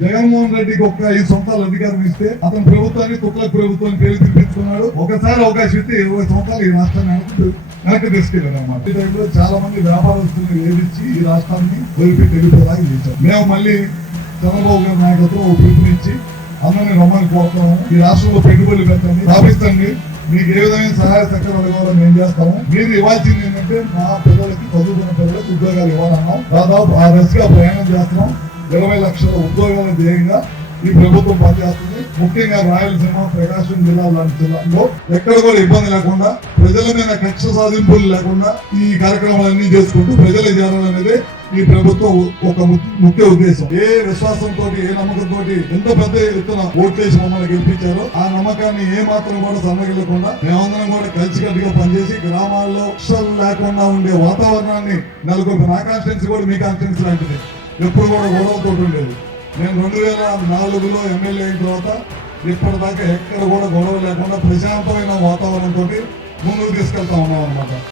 జగన్మోహన్ రెడ్డికి ఒక్క 5 సంవత్సరాలు అధికారం ఇస్తే అతను ప్రభుత్వాన్ని తుక్కల ప్రభుత్వాన్ని పేరు తిప్పించుకున్నాడు. ఒకసారి అవకాశం ఇస్తే 20 సంవత్సరాలు ఈ రాష్ట్రాన్ని వెనక్కి తీసుకెళ్ళాడు అన్నమాట. ఈ టైంలో చాలా మంది వ్యాపారస్తులను వేధించి ఈ రాష్ట్రాన్ని వదిలిపెట్టి వెళ్ళిపోవడానికి చేశారు. మేము మళ్ళీ చంద్రబాబు గారి నాయకత్వం ఒక పిలుపునిచ్చి అందరినీ రమ్మని కోరుతాము. ఈ రాష్ట్రంలో పెట్టుబడులు పెట్టండి, స్థాపిస్తండి. మీకు ఏ విధమైన సహాయ సహకారాలు ఇవ్వాలని మేము చేస్తాము. మీరు ఇవ్వాల్సింది ఏంటంటే మా పిల్లలకి, చదువుకున్న పిల్లలకి ఉద్యోగాలు ఇవ్వాలన్నాం. దాదాపు ఆ దశగా ప్రయాణం చేస్తున్నాం. 20 లక్షల ఉద్యోగాల ధ్యేయంగా ఈ ప్రభుత్వం పనిచేస్తుంది. ముఖ్యంగా రాయలసీమ, ప్రకాశం జిల్లా లాంటి జిల్లాల్లో ఎక్కడ కూడా ఇబ్బంది లేకుండా, ప్రజల మీద కక్ష సాధింపులు లేకుండా ఈ కార్యక్రమాలన్నీ చేసుకుంటూ ప్రజలకు చేరాలనేది ఈ ప్రభుత్వం ఒక ముఖ్య ఉద్దేశం. ఏ విశ్వాసంతో, ఏ నమ్మకంతో ఎంత పెద్ద ఎత్తున ఓట్ చేసి మమ్మల్ని గెలిపించారో ఆ నమ్మకాన్ని ఏ మాత్రం కూడా సన్నగిల్లకుండా మేమందరం కూడా కలిసికట్టుగా పనిచేసి గ్రామాల్లో అక్షరాలు లేకుండా ఉండే వాతావరణాన్ని నెలకొల్పి. నా కాన్స్టిట్యున్సీ కూడా మీ కాన్స్టిట్యున్సీ లాంటిది. ఎప్పుడు కూడా గొడవతో ఉండేది. నేను 2004లో ఎమ్మెల్యే అయిన తర్వాత ఇప్పటిదాకా ఎక్కడ కూడా గొడవ లేకుండా ప్రశాంతమైన వాతావరణంతో ముందుకు తీసుకెళ్తా ఉన్నాం అన్నమాట.